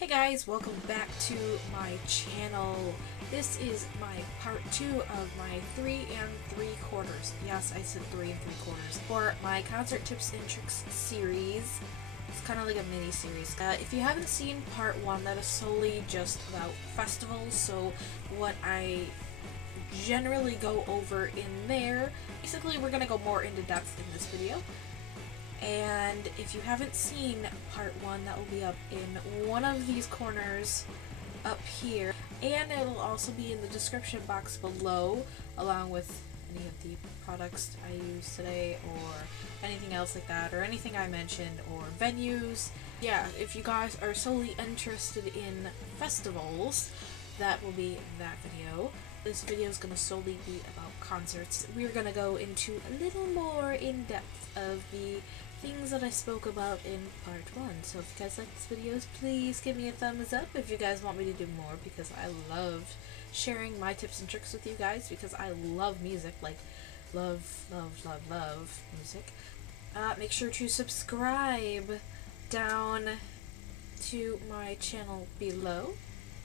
Hey guys, welcome back to my channel. This is my part 2 of my 3 3/4. Yes, I said 3 3/4 for my concert tips and tricks series. It's kind of like a mini series. If you haven't seen part 1, that is solely just about festivals. So what I generally go over in there, basically we're gonna go more into depth in this video. And if you haven't seen part 1, that will be up in one of these corners up here, and it'll also be in the description box below, along with any of the products I use today or anything else like that, or anything I mentioned, or venues. Yeah, if you guys are solely interested in festivals, that will be that video. This video is going to solely be about concerts. We're going to go into a little more in depth of the things that I spoke about in part 1. So if you guys like this video, please give me a thumbs up if you guys want me to do more, because I love sharing my tips and tricks with you guys, because I love music, like love music. Make sure to subscribe down to my channel below.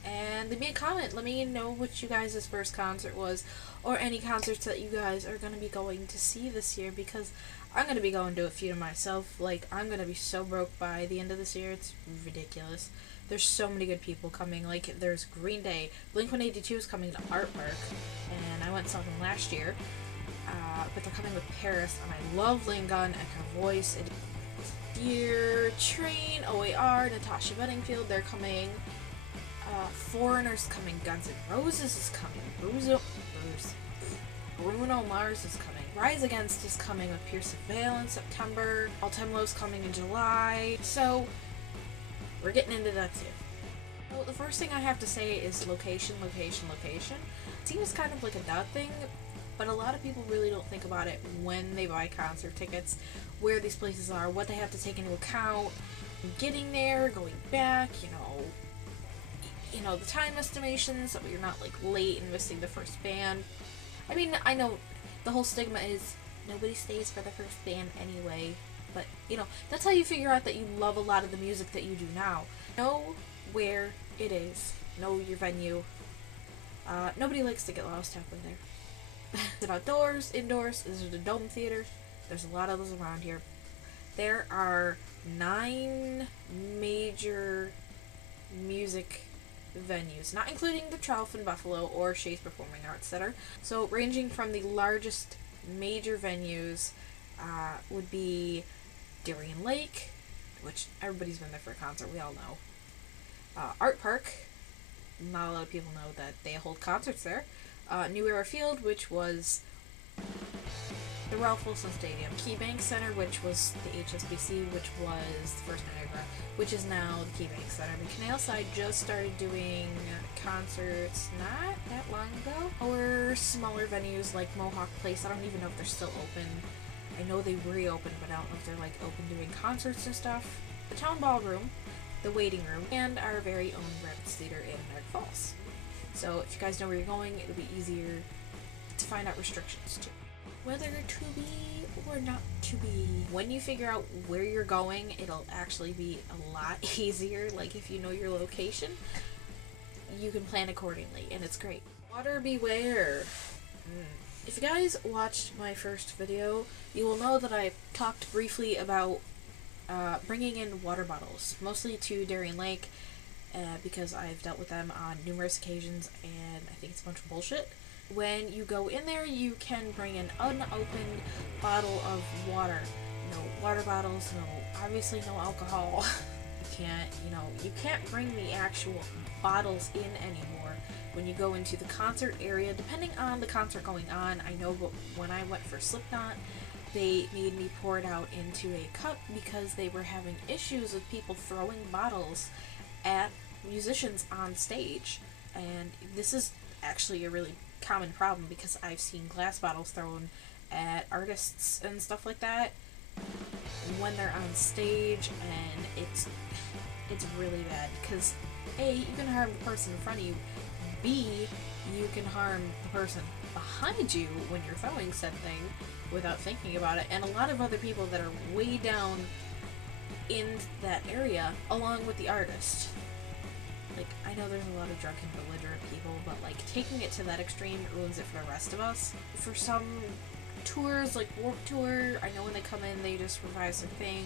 And leave me a comment. Let me know what you guys' first concert was, or any concerts that you guys are going to be going to see this year, because I'm going to be going to a few to myself. Like, I'm going to be so broke by the end of this year, it's ridiculous. There's so many good people coming. Like, there's Green Day, Blink-182 is coming to Art Park, and I went and saw them last year, but they're coming with Paris, and I love Lane Gunn and her voice. Dear Train, OAR, Natasha Bedingfield, they're coming. Foreigner's coming, Guns N' Roses is coming, Bruno Mars is coming, Rise Against is coming with Pierce the Veil in September, All Time Low's coming in July, so we're getting into that too. Well, the first thing I have to say is location. It seems kind of like a dud thing, but a lot of people really don't think about it when they buy concert tickets, where these places are, what they have to take into account, getting there, going back, you know, the time estimations, so you're not like late and missing the first band. I mean, I know the whole stigma is nobody stays for the first band anyway, but that's how you figure out that you love a lot of the music that you do now. Know where it is, know your venue. Nobody likes to get lost halfway there. Is it outdoors, indoors? Is it a dome theater? There's a lot of those around here. There are 9 major music venues, not including the Trough in Buffalo or Shays Performing Arts Center. So ranging from the largest major venues would be Darien Lake, which everybody's been there for a concert, we all know. Art Park, not a lot of people know that they hold concerts there. New Era Field, which was the Ralph Wilson Stadium. KeyBank Center, which was the HSBC, which was the First Niagara, which is now the KeyBank Center. The Canal Side just started doing concerts not that long ago. Or smaller venues like Mohawk Place, I don't even know if they're still open. I know they reopened, but I don't know if they're like open doing concerts and stuff. The Town Ballroom, the Waiting Room, and our very own Rapids Theater in Niagara Falls. So if you guys know where you're going, it'll be easier to find out restrictions too. Whether to be or not to be. When you figure out where you're going, it'll actually be a lot easier. Like, if you know your location, you can plan accordingly, and it's great. Water beware. If you guys watched my first video, you will know that I talked briefly about bringing in water bottles, mostly to Darien Lake, because I've dealt with them on numerous occasions, and I think it's a bunch of bullshit. When you go in there, you can bring an unopened bottle of water. No water bottles, obviously no alcohol. You can't bring the actual bottles in anymore when you go into the concert area, depending on the concert going on. I know, but when I went for Slipknot, they made me pour it out into a cup because they were having issues with people throwing bottles at musicians on stage. And this is actually a really common problem, because I've seen glass bottles thrown at artists and stuff like that when they're on stage, and it's really bad, because A, you can harm the person in front of you, B, you can harm the person behind you when you're throwing said thing without thinking about it, and a lot of other people that are way down in that area along with the artist. Like, I know there's a lot of drunken, belligerent people, but, like, taking it to that extreme ruins it for the rest of us. For some tours, like Warped Tour, I know when they come in, they just revise their thing,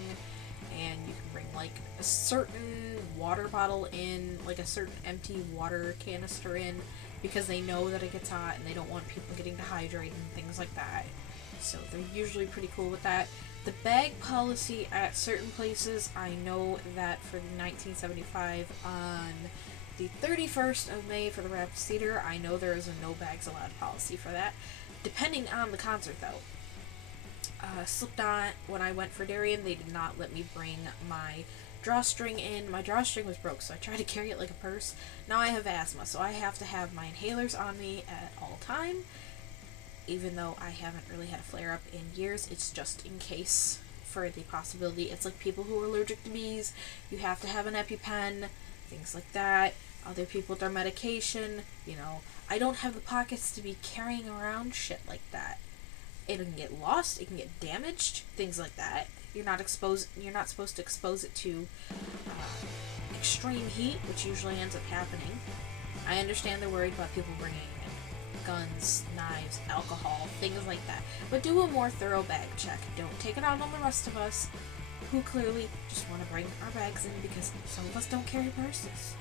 and you can bring, like, a certain water bottle in, like, a certain empty water canister in, because they know that it gets hot, and they don't want people getting dehydrated and things like that. So they're usually pretty cool with that. The bag policy at certain places, I know that for the 1975 on the 31st of May for the Rapids Theater, I know there is a no bags allowed policy for that. Depending on the concert, though. Slipknot, when I went for Darien, they did not let me bring my drawstring in. My drawstring was broke, so I tried to carry it like a purse. Now I have asthma, so I have to have my inhalers on me at all time. Even though I haven't really had a flare-up in years, it's just in case for the possibility. It's like people who are allergic to bees, you have to have an EpiPen, things like that. Other people with their medication, you know, I don't have the pockets to be carrying around shit like that. It can get lost, it can get damaged, things like that. You're not supposed to expose it to extreme heat, which usually ends up happening. I understand they're worried about people bringing guns, knives, alcohol, things like that. But do a more thorough bag check. Don't take it out on the rest of us, who clearly just want to bring our bags in because some of us don't carry purses.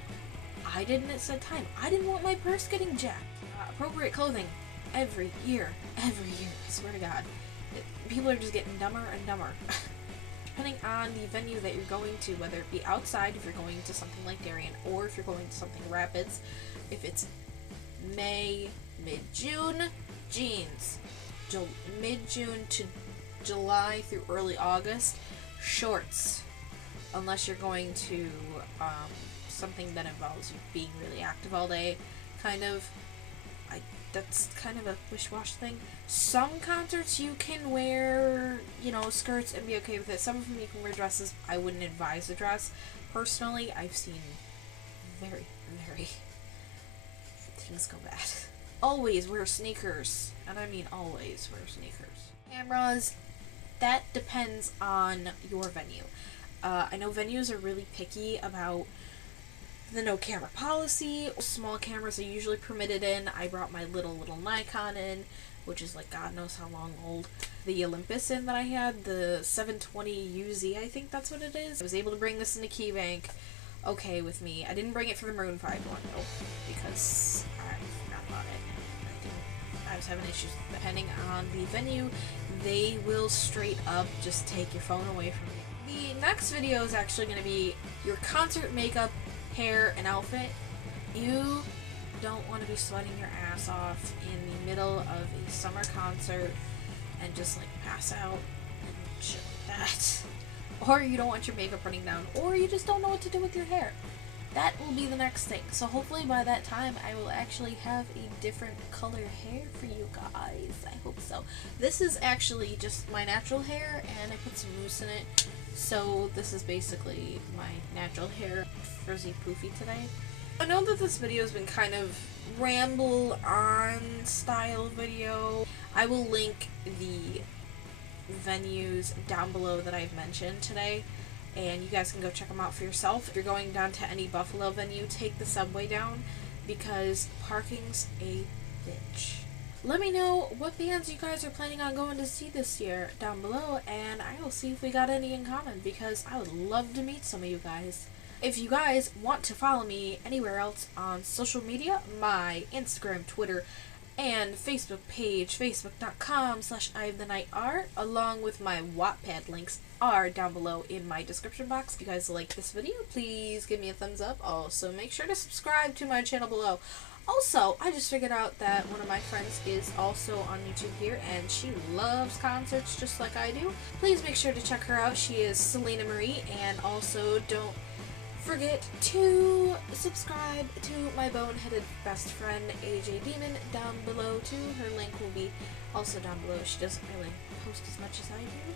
I didn't at said time. I didn't want my purse getting jacked. Appropriate clothing. Every year. I swear to God. People are just getting dumber and dumber. Depending on the venue that you're going to, whether it be outside, if you're going to something like Darien, or if you're going to something Rapids, if it's May, mid-June, jeans. Mid-June to July through early August, shorts. Unless you're going to something that involves you being really active all day, kind of. That's kind of a wish-wash thing. Some concerts you can wear, you know, skirts and be okay with it. Some of them you can wear dresses. I wouldn't advise a dress. Personally, I've seen very, very things go bad. Always wear sneakers. And I mean always wear sneakers. Cameras, that depends on your venue. I know venues are really picky about the no camera policy. Small cameras are usually permitted in. I brought my little Nikon in, which is like God knows how long old. The Olympus in that I had, the 720 UZ, I think that's what it is. I was able to bring this in the key bank. Okay with me. I didn't bring it for the Maroon 5 one though, because I forgot about it. I was having issues. Depending on the venue, they will straight up just take your phone away from you. The next video is actually going to be your concert makeup, hair, and outfit. You don't want to be sweating your ass off in the middle of a summer concert and just like pass out and shit like that. Or you don't want your makeup running down, or you just don't know what to do with your hair. That will be the next thing. So hopefully by that time I will actually have a different color hair for you guys. I hope so. This is actually just my natural hair and I put some mousse in it. So this is basically my natural hair, frizzy poofy today. I know that this video has been kind of ramble on style video. I will link the venues down below that I've mentioned today, and you guys can go check them out for yourself. If you're going down to any Buffalo venue, take the subway down because parking's a bitch. Let me know what bands you guys are planning on going to see this year down below, and I will see if we got any in common because I would love to meet some of you guys. If you guys want to follow me anywhere else on social media, my Instagram, Twitter, and Facebook page, facebook.com/IamTheNightArt, along with my Wattpad links are down below in my description box. If you guys like this video, please give me a thumbs up. Also, make sure to subscribe to my channel below. Also, I just figured out that one of my friends is also on YouTube here, and she loves concerts just like I do. Please make sure to check her out. She is Selena Marie, and also don't forget to subscribe to my boneheaded best friend AJ Demon down below too. Her link will be also down below. She doesn't really post as much as I do,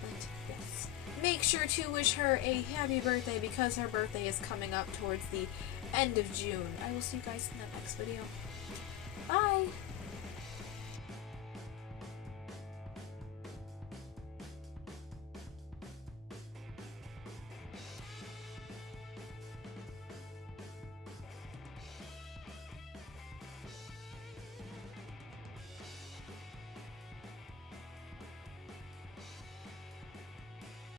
but yes. Make sure to wish her a happy birthday because her birthday is coming up towards the end of June. I will see you guys in the next video. Bye!